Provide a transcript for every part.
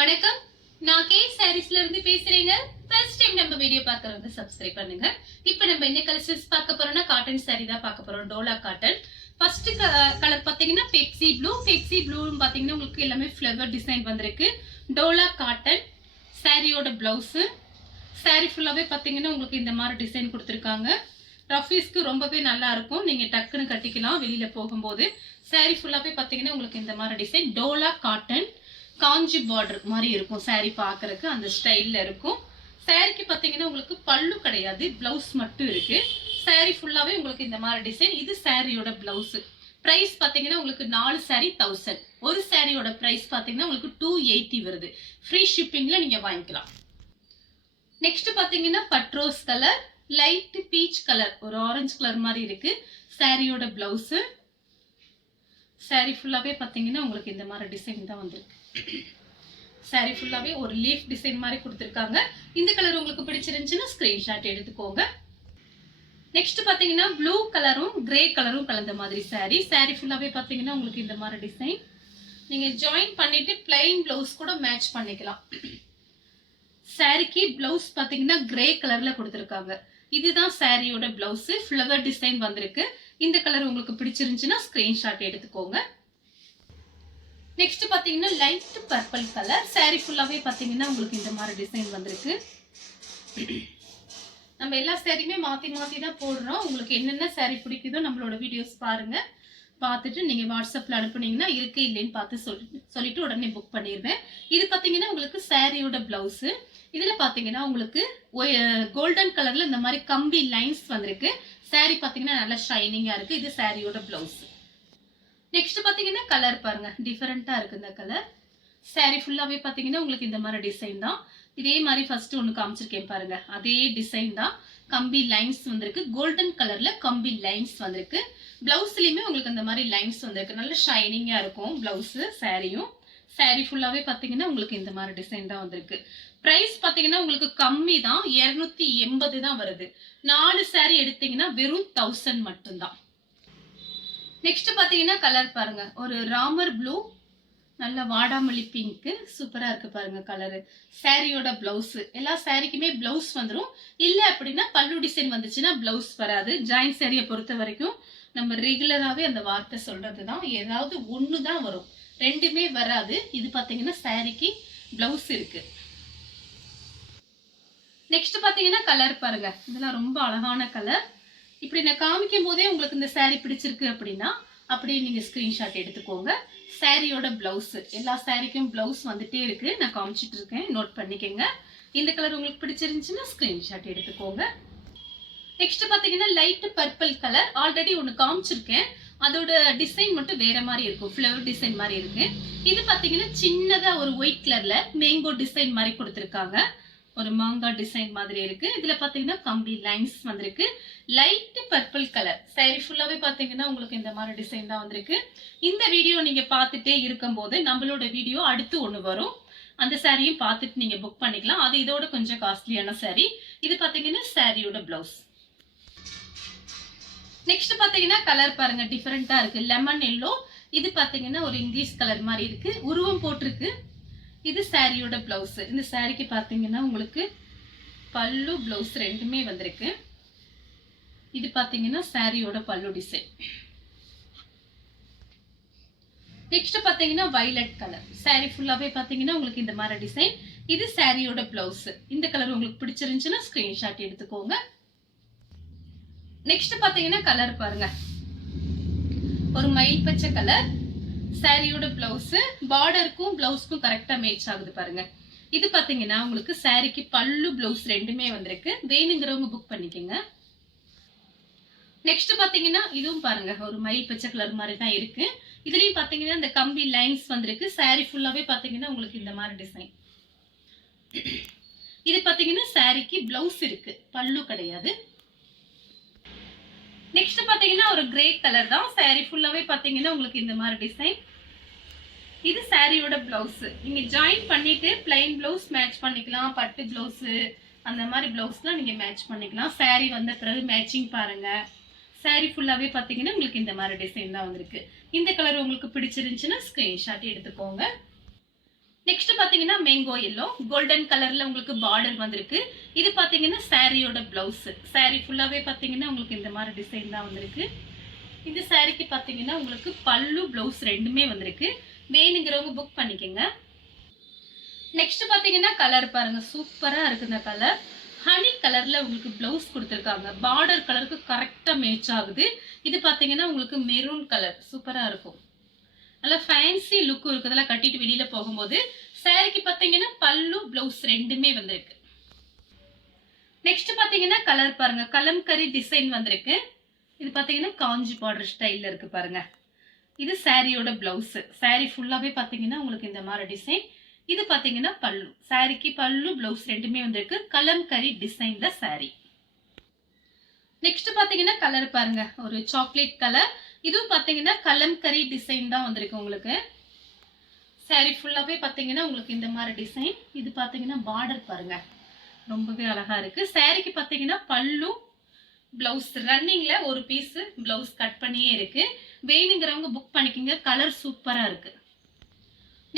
வணக்கம், நான் கே சாரீஸ்ல இருந்து பேசுறேங்க. ஃபர்ஸ்ட் டைம் நம்ம வீடியோ பார்க்கறவங்க சப்ஸ்கிரைப் பண்ணுங்க. இப்போ நம்ம என்ன கலெக்ஷன்ஸ் பார்க்க போறோம்னா காட்டன் சாரி தான் பார்க்க போறோம். டோலா காட்டன். ஃபர்ஸ்ட் கலர் பாத்தீங்கன்னா பெப்சி ப்ளூ. பெப்சி ப்ளூன்னு பாத்தீங்கன்னா உங்களுக்கு எல்லாமே ஃப்ளவர் டிசைன் வந்திருக்கு. டோலா காட்டன். சாரியோட பிளவுஸ். சாரி ஃபுல்லாவே பாத்தீங்கன்னா உங்களுக்கு இந்த மாதிரி டிசைன் கொடுத்துருக்காங்க. ரஃபீஸ்க்கு ரொம்பவே நல்லா இருக்கும். நீங்க டக்குன்னு கட்டிக்கலாம் வெளியில போகும்போது. சாரி ஃபுல்லாவே பாத்தீங்கன்னா உங்களுக்கு இந்த மாதிரி டிசைன். டோலா காட்டன். காஞ்சி பார்டர் மாதிரி இருக்கும். சாரி பாக்குறதுக்கு அந்த ஸ்டைல்ல இருக்கும். சாரிக்கு பாத்தீங்கன்னா உங்களுக்கு பல்லு கிடையாது, பிளவுஸ் மட்டும் இருக்கு. சாரி ஃபுல்லாவே உங்களுக்கு இந்த மாதிரி டிசைன். இது சாரியோட பிளவுஸ். பிரைஸ் பாத்தீங்கன்னா உங்களுக்கு 4 சாரி 1000. ஒரு சாரியோட பிரைஸ் பாத்தீங்கன்னா உங்களுக்கு 280 வருது. ஃப்ரீ ஷிப்பிங்ல நீங்க வாங்கிக்கலாம். நெக்ஸ்ட் பாத்தீங்கன்னா பட்ரோஸ் கலர், லைட் பீச் கலர், ஒரு ஆரஞ்சு கலர் மாதிரி இருக்கு. சாரியோட பிளவுஸ். சாரி ஃபுல்லாவே பாத்தீங்கன்னா உங்களுக்கு இந்த மாதிரி டிசைன் தான் வந்திருக்கு. சாரி ஃபுல்லாவே ஒரு லீஃப் டிசைன் மாதிரி கொடுத்திருக்காங்க. இந்த கலர் உங்களுக்கு பிடிச்சிருந்துச்சுன்னா ஸ்கிரீன்ஷாட் எடுத்துக்கோங்க. நெக்ஸ்ட் பாத்தீங்கன்னா ப்ளூ கலரும் கிரே கலரும் கலந்த மாதிரி சாரி. சாரி ஃபுல்லாவே பாத்தீங்கன்னா உங்களுக்கு இந்த மாதிரி டிசைன். நீங்க ஜாயின் பண்ணிட்டு பிளைன் பிளவுஸ் கூட மேட்ச் பண்ணிக்கலாம். சாரிக்கு பிளவுஸ் பாத்தீங்கன்னா கிரே கலர்ல கொடுத்திருக்காங்க. இதுதான் சாரியோட பிளவுஸ். ஃப்ளவர் டிசைன் வந்திருக்கு. இந்த கலர் உங்களுக்கு பிடிச்சிருந்துச்சுன்னா ஸ்கிரீன்ஷாட் எடுத்துக்கோங்க. நெக்ஸ்ட் பாத்தீங்கன்னா லைட் பர்பிள் கலர். சாரி ஃபுல்லாவே பாத்தீங்கன்னா உங்களுக்கு இந்த மாதிரி டிசைன் வந்திருக்கு. நம்ம எல்லா சாரியுமே மாத்தி மாத்தி தான் போடுறோம். உங்களுக்கு என்னென்ன சாரி பிடிக்குதோ நம்மளோட வீடியோஸ் பாருங்க. பார்த்துட்டு நீங்க வாட்ஸ்அப்ல அனுப்புனீங்கன்னா இருக்கு இல்லைன்னு பார்த்து சொல்லிட்டு உடனே புக் பண்ணிடுவேன். இது பாத்தீங்கன்னா உங்களுக்கு சாரியோட பிளவுஸ். இதுல பாத்தீங்கன்னா உங்களுக்கு கோல்டன் கலர்ல இந்த மாதிரி கம்பி லைன்ஸ் வந்திருக்கு. சாரி பாத்தீங்கன்னா நல்லா ஷைனிங்கா இருக்கு. இது சாரியோட பிளவுஸ். நெக்ஸ்ட் பாத்தீங்கன்னா கலர் பாருங்க, டிஃபரெண்டா இருக்கு இந்த கலர். சாரி ஃபுல்லாவே பாத்தீங்கன்னா உங்களுக்கு இந்த மாதிரி டிசைன் தான். இதே மாதிரி ஃபர்ஸ்ட் ஒன்னு காமிச்சிருக்கேன் பாருங்க, அதே டிசைன் தான். கம்பி லைன்ஸ் வந்திருக்கு. கோல்டன் கலர்ல கம்பி லைன்ஸ் வந்திருக்கு. பிளவுஸ்லயுமே உங்களுக்கு இந்த மாதிரி லைன்ஸ் வந்திருக்கு. நல்ல ஷைனிங்கா இருக்கும் பிளவுஸ். சாரியும் சாரி ஃபுல்லாவே பாத்தீங்கன்னா உங்களுக்கு இந்த மாதிரி டிசைன் தான் வந்திருக்கு. பிரைஸ் பாத்தீங்கன்னா உங்களுக்கு கம்மி தான், 280 தான் வருது. 4 சாரி எடுத்தீங்கன்னா வெறும் 1000 மட்டும்தான். நெக்ஸ்ட் பாத்தீங்கன்னா கலர் பாருங்க, ஒரு ராமர் ப்ளூ, நல்ல வாடாமல்லி பிங்க், சூப்பரா இருக்கு பாருங்க கலரு. சாரியோட பிளவுஸ். எல்லா சாரிக்குமே பிளவுஸ் வந்துடும். இல்ல அப்படின்னா பல்லு டிசைன் வந்துச்சுன்னா பிளவுஸ் வராது. ஜாயின் சாரியை பொறுத்த வரைக்கும் நம்ம ரெகுலராகவே அந்த வார்த்தை சொல்றதுதான், ஏதாவது ஒன்று தான் வரும், ரெண்டுமே வராது. இது பாத்தீங்கன்னா சாரிக்கு பிளவுஸ் இருக்கு. நெக்ஸ்ட் பாத்தீங்கன்னா கலர் பாருங்க, இதெல்லாம் ரொம்ப அழகான கலர். இப்படி நான் காமிக்கும் போதே உங்களுக்கு இந்த சாரி பிடிச்சிருக்கு அப்படின்னா அப்படியே நீங்க ஸ்கிரீன்ஷாட் எடுத்துக்கோங்க. சாரியோட பிளவுஸ். எல்லா சாரிக்கும் பிளவுஸ் வந்துட்டே இருக்கு, நான் காமிச்சிட்டு இருக்கேன், நோட் பண்ணிக்கோங்க. இந்த கலர் உங்களுக்கு பிடிச்சிருந்துச்சுன்னா ஸ்கிரீன்ஷாட் எடுத்துக்கோங்க. நெக்ஸ்ட் பாத்தீங்கன்னா லைட் பர்பிள் கலர். ஆல்ரெடி ஒன்னு காமிச்சிருக்கேன், அதோட டிசைன் மட்டும் வேற மாதிரி இருக்கும், ஃப்ளவர் டிசைன் மாதிரி இருக்கு. இது பாத்தீங்கன்னா சின்னதா ஒரு ஒயிட் கலர்ல மேங்கோ டிசைன் மாதிரி கொடுத்திருக்காங்க. ஒரு மாங்காய் டிசைன் மாதிரி இருக்கு. இதுல பாத்தீங்கன்னா கம்பி லைன்ஸ் வந்திருக்கு. Light purple colour. சாரி ஃபுல்லாவே பாத்தீங்கன்னா உங்களுக்கு இந்த மாதிரி டிசைன் தான் வந்திருக்கு. இந்த வீடியோ நீங்க பார்த்துட்டே இருக்கும் போது நம்மளோட வீடியோ அடுத்து ஒண்ணு வரும். அந்த சாரியும் பார்த்துட்டு நீங்க புக் பண்ணிக்கலாம். அது இதோட கொஞ்சம் காஸ்ட்லியான சாரி. இது பாத்தீங்கன்னா சாரியோட பிளவுஸ். நெக்ஸ்ட் பாத்தீங்கன்னா கலர் பாருங்க, டிஃபரெண்டா இருக்கு. Lemon yellow. இது பாத்தீங்கன்னா ஒரு இங்கிலீஷ் கலர் மாதிரி இருக்கு, உருவம் போட்டிருக்கு. இது சாரியோட பிளவுஸ். இந்த சாரிக்கு பாத்தீங்கன்னா உங்களுக்கு பல்லு பிளவுஸ் ரெண்டுமே வந்திருக்கு. இது பாத்தீங்கன்னா சாரியோட பல்லு டிசைன். நெக்ஸ்ட் பாத்தீங்கன்னா வயலட் கலர். சாரி ஃபுல்லாவே பாத்தீங்கன்னா உங்களுக்கு இந்த மாதிரி டிசைன். இது சாரியோட பிளவுஸ். இந்த கலர் உங்களுக்கு பிடிச்சிருந்துச்சுன்னா ஸ்கிரீன்ஷாட் எடுத்துக்கோங்க. நெக்ஸ்ட் பாத்தீங்கன்னா கலர் பாருங்க, ஒரு மயில் பச்சை கலர். சாரியோட பிளவுஸ் பார்டருக்கும் பிளவுஸ்க்கும் கரெக்டா மேட்ச் ஆகுது பாருங்க. இது பாத்தீங்கன்னா உங்களுக்கு சாரிக்கு பல்லு பிளவுஸ் ரெண்டுமே வந்திருக்கு. வேணுங்கிறவங்க புக் பண்ணிக்கோங்க. நெக்ஸ்ட் பாத்தீங்கன்னா இதுவும் பாருங்க, ஒரு மயில் பச்சை கலர் மாதிரி தான் இருக்கு. இதுலயும் பாத்தீங்கன்னா இந்த கம்பி லைன்ஸ் வந்திருக்கு. சாரி ஃபுல்லாவே பாத்தீங்கன்னா உங்களுக்கு இந்த மாதிரி டிசைன். இது பாத்தீங்கன்னா சாரிக்கு பிளவுஸ் இருக்கு, பல்லு கிடையாது. நெக்ஸ்ட் பாத்தீங்கன்னா ஒரு கிரே கலர் தான். சாரி ஃபுல்லாவே பாத்தீங்கன்னா உங்களுக்கு இந்த மாதிரி டிசைன். இது சாரியோட பிளவுஸ். நீங்க ஜாயின் பண்ணிட்டு பிளைன் பிளவுஸ் மேட்ச் பண்ணிக்கலாம். பட்டு பிளவுஸ் அந்த மாதிரி பிளவுஸ்லாம் நீங்க மேட்ச் பண்ணிக்கலாம். சாரி வந்த பிறகு மேட்சிங் பாருங்க. சாரி ஃபுல்லாவே பாத்தீங்கன்னா உங்களுக்கு இந்த மாதிரி டிசைன் தான் வந்திருக்கு. இந்த கலர் உங்களுக்கு பிடிச்சிருந்துச்சுன்னா ஸ்கிரீன்ஷாட் எடுத்துக்கோங்க. நெக்ஸ்ட் பாத்தீங்கன்னா மேங்கோ எல்லோ கோல்டன் கலர்ல உங்களுக்கு பார்டர் வந்திருக்கு. இது பாத்தீங்கன்னா சாரியோட பிளவுஸ். சாரி ஃபுல்லாவே பாத்தீங்கன்னா உங்களுக்கு இந்த மாதிரி டிசைன் தான் வந்திருக்கு. இந்த சாரிக்கு பாத்தீங்கன்னா உங்களுக்கு பல்லு பிளவுஸ் ரெண்டுமே வந்திருக்கு. வேணுங்கிறவங்க புக் பண்ணிக்கோங்க. நெக்ஸ்ட் பாத்தீங்கன்னா கலர் பாருங்க, சூப்பரா இருக்கு இந்த கலர். ஹனி கலர்ல உங்களுக்கு பிளவுஸ் கொடுத்துருக்காங்க. பார்டர் கலருக்கு கரெக்டா மேட்ச் ஆகுது. இது பாத்தீங்கன்னா உங்களுக்கு மெரூன் கலர் சூப்பரா இருக்கும். நல்லா ஃபேன்சி லுக் இருக்கு. இதெல்லாம் கட்டிட்டு வெளியில போகும்போது. சாரிக்கு பாத்தீங்கன்னா பல்லு பிளவுஸ் ரெண்டுமே வந்திருக்கு. நெக்ஸ்ட் பாத்தீங்கன்னா கலர் பாருங்க, கலம்கரி டிசைன் வந்திருக்கு. இது பாத்தீங்கன்னா காஞ்சி பார்டர் ஸ்டைல்ல இருக்கு பாருங்க. இது சாரியோட பிளவுஸ். சாரி ஃபுல்லாவே பாத்தீங்கன்னா உங்களுக்கு இந்த மாதிரி டிசைன். இது பாத்தீங்கன்னா பல்லு. சாரிக்கு பல்லு பிளவுஸ் ரெண்டுமே வந்திருக்கு. கலம்கரி டிசைன்ல சாரி. நெக்ஸ்ட் பாத்தீங்கன்னா கலர் பாருங்க, ஒரு சாக்லேட் கலர். இதுவும் பாத்தீங்கன்னா கலம்கரி டிசைன் தான் வந்திருக்கு உங்களுக்கு. சாரி ஃபுல்லாவே பாத்தீங்கன்னா உங்களுக்கு இந்த மாதிரி டிசைன். இது பாத்தீங்கன்னா பார்டர் பாருங்க, ரொம்பவே அழகா இருக்கு. சாரிக்கு பாத்தீங்கன்னா பல்லு பிளவுஸ் ரன்னிங்ல ஒரு பீஸ் பிளவுஸ் கட் பண்ணியே இருக்கு. வேணுங்கிறவங்க புக் பண்ணிக்கோங்க. கலர் சூப்பரா இருக்கு.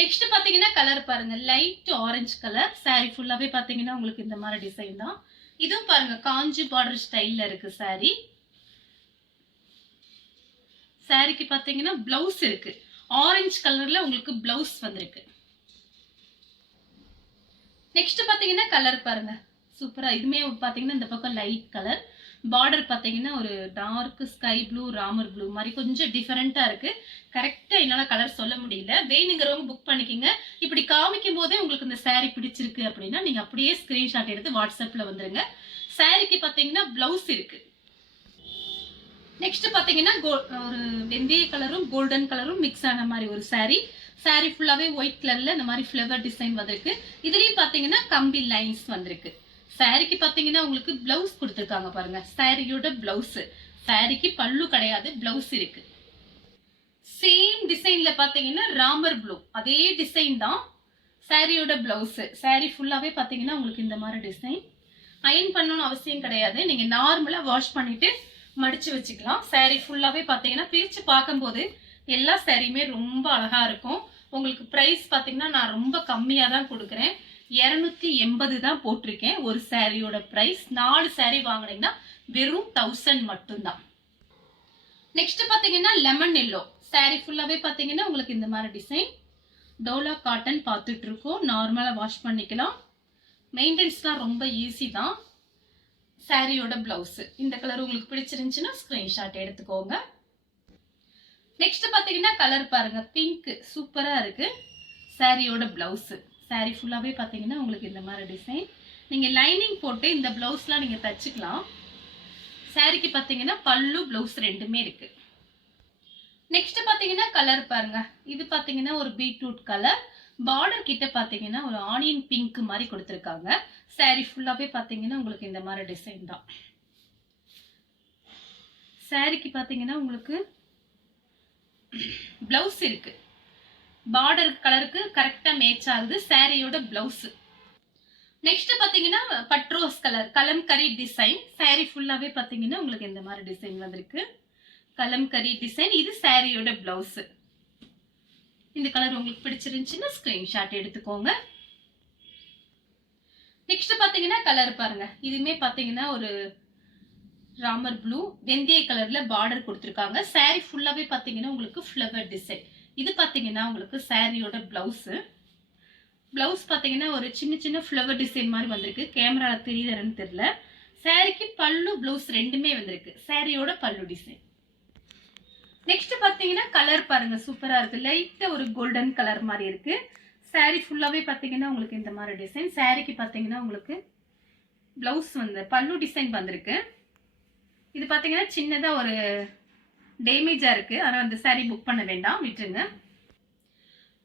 நெக்ஸ்ட் பாத்தீங்கன்னா கலர் பாருங்க, லைட் ஆரஞ்சு கலர். சாரி ஃபுல்லாவே பாத்தீங்கன்னா உங்களுக்கு இந்த மாதிரி டிசைன் தான். இதுவும் பாருங்க காஞ்சி பார்டர் ஸ்டைல்ல இருக்கு சாரி. சாரிக்கு பாத்தீங்கன்னா பிளவுஸ் இருக்கு. ஆரஞ்சு கலர்ல உங்களுக்கு பிளவுஸ் வந்திருக்கு. நெக்ஸ்ட் பாத்தீங்கன்னா கலர் பாருங்க, சூப்பரா. இதுமே பாத்தீங்கன்னா இந்த பக்கம் லைட் கலர். பார்டர் பாத்தீங்கன்னா ஒரு dark sky blue, Ramar blue மாதிரி கொஞ்சம் டிஃபரெண்டா இருக்கு. கரெக்டா என்னால கலர் சொல்ல முடியல. வேணுங்கிறவங்க புக் பண்ணிக்கோங்க. இப்படி காமிக்கும் போதே உங்களுக்கு இந்த சாரி பிடிச்சிருக்கு அப்படின்னா நீங்க அப்படியே ஸ்கிரீன்ஷாட் எடுத்து வாட்ஸ்அப்ல வந்துருங்க. சாரிக்கு பாத்தீங்கன்னா பிளவுஸ் இருக்கு. நெக்ஸ்ட் பாத்தீங்கன்னா ஒரு வெந்தய கலரும் கோல்டன் கலரும் மிக்ஸ் ஆன மாதிரி ஒரு சாரி. சாரி ஃபுல்லாவே ஒயிட் கலர்ல இந்த மாதிரி ஃபிளவர் டிசைன் வந்திருக்கு. இதுலயும் பாத்தீங்கன்னா கம்பி லைன்ஸ் வந்திருக்கு. சாரிக்கு பாத்தீங்கன்னா உங்களுக்கு பிளவுஸ் கொடுத்துருக்காங்க பாருங்க, சாரியோட பிளவுஸ். சாரிக்கு பல்லு கிடையாது, பிளவுஸ் இருக்கு. சேம் டிசைன்ல பாத்தீங்கன்னா ராமர் ப்ளூ, அதே டிசைன் தான் சாரியோட பிளவுஸ். சாரி ஃபுல்லாவே பாத்தீங்கன்னா உங்களுக்கு இந்த மாதிரி டிசைன். அயன் பண்ணணும்னு அவசியம் கிடையாது. நீங்க நார்மலா வாஷ் பண்ணிட்டு மடிச்சு வச்சுக்கலாம். சாரி ஃபுல்லாவே பாத்தீங்கன்னா பிரிச்சு பார்க்கும்போது எல்லா சாரியுமே ரொம்ப அழகா இருக்கும். உங்களுக்கு பிரைஸ் பாத்தீங்கன்னா நான் ரொம்ப கம்மியா தான் கொடுக்குறேன். 280 தான் போட்டிருக்கேன் ஒரு சாரியோட பிரைஸ். 4 சாரி வாங்கினீங்கன்னா வெறும் 1000 மட்டும்தான். நெக்ஸ்ட் பாத்தீங்கன்னா லெமன் எல்லோ. சாரி ஃபுல்லாவே பாத்தீங்கன்னா உங்களுக்கு இந்த மாதிரி டிசைன். டோலா காட்டன் பார்த்துட்டு இருக்கோம். நார்மலா வாஷ் பண்ணிக்கலாம். மெயின்டெனன்ஸ்லாம் ரொம்ப ஈஸி தான். சாரியோட பிளவுஸ் இந்த கலர் உங்களுக்கு பிடிச்சிருந்துச்சுன்னா ஸ்கிரீன்ஷாட் எடுத்துக்கோங்க. நெக்ஸ்ட் பாத்தீங்கன்னா கலர் பாருங்க, பிங்க் சூப்பரா இருக்கு. சாரியோட பிளவுஸ். சாரி ஃபுல்லாவே பாத்தீங்கன்னா உங்களுக்கு இந்த மாதிரி டிசைன். நீங்க லைனிங் போட்டு இந்த பிளவுஸ்லாம் நீங்க தச்சுக்கலாம். சாரிக்கு பாத்தீங்கன்னா பல்லு பிளவுஸ் ரெண்டுமே இருக்கு. நெக்ஸ்ட் பாத்தீங்கன்னா கலர் பாருங்க, இது பாத்தீங்கன்னா ஒரு பீட்ரூட் கலர். பார்டர் கிட்ட பாத்தீங்கன்னா ஒரு ஆனியன் பிங்க் மாதிரி கொடுத்துருக்காங்க. சாரி ஃபுல்லாவே பாத்தீங்கன்னா உங்களுக்கு இந்த மாதிரி டிசைன் தான். சாரிக்கு பாத்தீங்கன்னா உங்களுக்கு பிளவுஸ் இருக்கு. பார்டர் கலருக்கு கரெக்டா மேட்ச் ஆகுது சாரியோட பிளவுஸ். நெக்ஸ்ட் பாத்தீங்கன்னா பட்ரோஸ் கலர், கலம்கரி டிசைன். சாரி ஃபுல்லாவே பாத்தீங்கன்னா உங்களுக்கு இந்த மாதிரி டிசைன் வந்திருக்கு. கலம்கரி டிசைன். இது சாரியோட பிளவுஸ். இந்த கலர் உங்களுக்கு பிடிச்சிருந்துச்சுன்னா ஸ்கிரீன்ஷாட் எடுத்துக்கோங்க. நெக்ஸ்ட் பாத்தீங்கன்னா கலர் பாருங்க, இதுமே பாத்தீங்கன்னா ஒரு ராமர் ப்ளூ வெந்தய கலர்ல பார்டர் கொடுத்துருக்காங்க. சாரி ஃபுல்லாவே பாத்தீங்கன்னா உங்களுக்கு ஃபிளவர் டிசைன். இது பாத்தீங்கன்னா உங்களுக்கு சாரியோட பிளவுஸ். பிளவுஸ் பாத்தீங்கன்னா ஒரு சின்ன சின்ன ஃபிளவர் டிசைன் மாதிரி வந்திருக்கு. கேமரால தெரியுதுன்னு தெரியல. சாரிக்கு பல்லு பிளவுஸ் ரெண்டுமே வந்திருக்கு. சாரியோட பல்லு டிசைன். நெக்ஸ்ட் பாத்தீங்கன்னா கலர் பாருங்க, சூப்பரா இருக்கு. லைட்டா ஒரு கோல்டன் கலர் மாதிரி இருக்கு. சாரி ஃபுல்லாவே பாத்தீங்கன்னா உங்களுக்கு இந்த மாதிரி டிசைன். சாரிக்கு பாத்தீங்கன்னா உங்களுக்கு பிளவுஸ் வந்து பல்லு டிசைன் வந்திருக்கு. இது பாத்தீங்கன்னா சின்னதா ஒரு டேமேஜா இருக்கு. ஆனா அந்த சாரி புக் பண்ண வேண்டாம், விட்டுருங்க.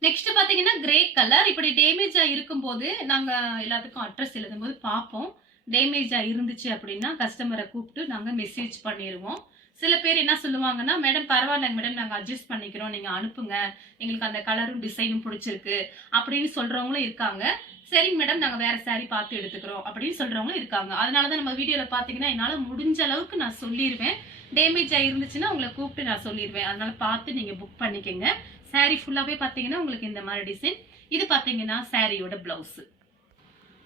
நெக்ஸ்ட் பாத்தீங்கன்னா கிரே கலர். இப்படி டேமேஜா இருக்கும் போது நாங்க எல்லாத்துக்கும் அட்ரஸ் எழுதும் போது பார்ப்போம். டேமேஜா இருந்துச்சு அப்படின்னா கஸ்டமரை கூப்பிட்டு நாங்க மெசேஜ் பண்ணிடுவோம். சில பேர் என்ன சொல்லுவாங்கன்னா, மேடம் பரவாயில்லைங்க மேடம், நாங்க அட்ஜஸ்ட் பண்ணிக்கிறோம், நீங்க அனுப்புங்க, எங்களுக்கு அந்த கலரும் டிசைனும் பிடிச்சிருக்கு அப்படின்னு சொல்றவங்களும் இருக்காங்க. சரிங்க மேடம், நாங்க வேற சாரி பார்த்து எடுத்துக்கிறோம் அப்படின்னு சொல்றவங்களும் இருக்காங்க. அதனாலதான் நம்ம வீடியோல பாத்தீங்கன்னா என்னால முடிஞ்ச அளவுக்கு நான் சொல்லிடுவேன். டேமேஜ் ஆயிருந்துச்சுன்னா உங்களை கூப்பிட்டு நான் சொல்லிடுவேன். அதனால பார்த்து நீங்க புக் பண்ணிக்கங்க. சாரி ஃபுல்லாவே பாத்தீங்கன்னா உங்களுக்கு இந்த மாதிரி டிசைன். இது பாத்தீங்கன்னா சாரியோட பிளவுஸ்.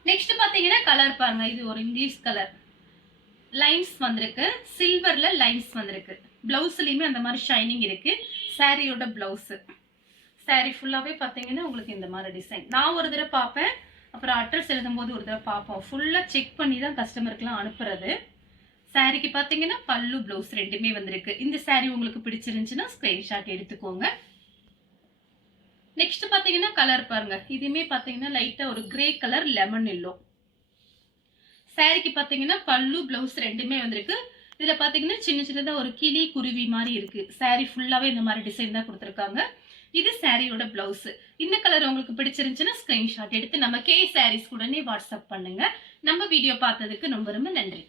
நெக்ஸ்ட் பாத்தீங்கன்னா கலர் பாருங்க, இது ஒரு இங்கிலீஷ் கலர், லைன்ஸ் வந்திருக்கு, சில்வர்ல லைன்ஸ் வந்திருக்கு. பிளவுஸ்லயுமே அந்த மாதிரி ஷைனிங் இருக்கு. சாரியோட பிளவுஸ். சாரி ஃபுல்லாவே பாத்தீங்கன்னா உங்களுக்கு இந்த மாதிரி டிசைன். நான் ஒரு தடவை பார்ப்பேன், அப்புறம் அட்ரஸ் எழுதும் போது ஒரு தடவை பார்ப்போம். ஃபுல்லா செக் பண்ணி தான் கஸ்டமருக்குலாம் அனுப்புறது. சாரிக்கு பாத்தீங்கன்னா பல்லு பிளவுஸ் ரெண்டுமே வந்திருக்கு. இந்த சாரி உங்களுக்கு பிடிச்சிருந்துச்சுன்னா ஸ்கிரீன்ஷாட் எடுத்துக்கோங்க. நெக்ஸ்ட் பாத்தீங்கன்னா கலர் பாருங்க, இதுமே பாத்தீங்கன்னா லைட்டா ஒரு கிரே கலர் லெமன் எல்லோ. சாரிக்கு பாத்தீங்கன்னா பல்லு பிளவுஸ் ரெண்டுமே வந்திருக்கு. இதுல பாத்தீங்கன்னா சின்ன சின்னதா ஒரு கிளி குருவி மாதிரி இருக்கு. சாரி ஃபுல்லாவே இந்த மாதிரி டிசைன் தான் கொடுத்துருக்காங்க. இது சாரியோட பிளவுஸ். இந்த கலர் உங்களுக்கு பிடிச்சிருந்துச்சுன்னா ஸ்கிரீன்ஷாட் எடுத்து நம்ம கே சாரீஸ் உடனே வாட்ஸ்அப் பண்ணுங்க. நம்ம வீடியோ பார்த்ததுக்கு ரொம்ப ரொம்ப நன்றி.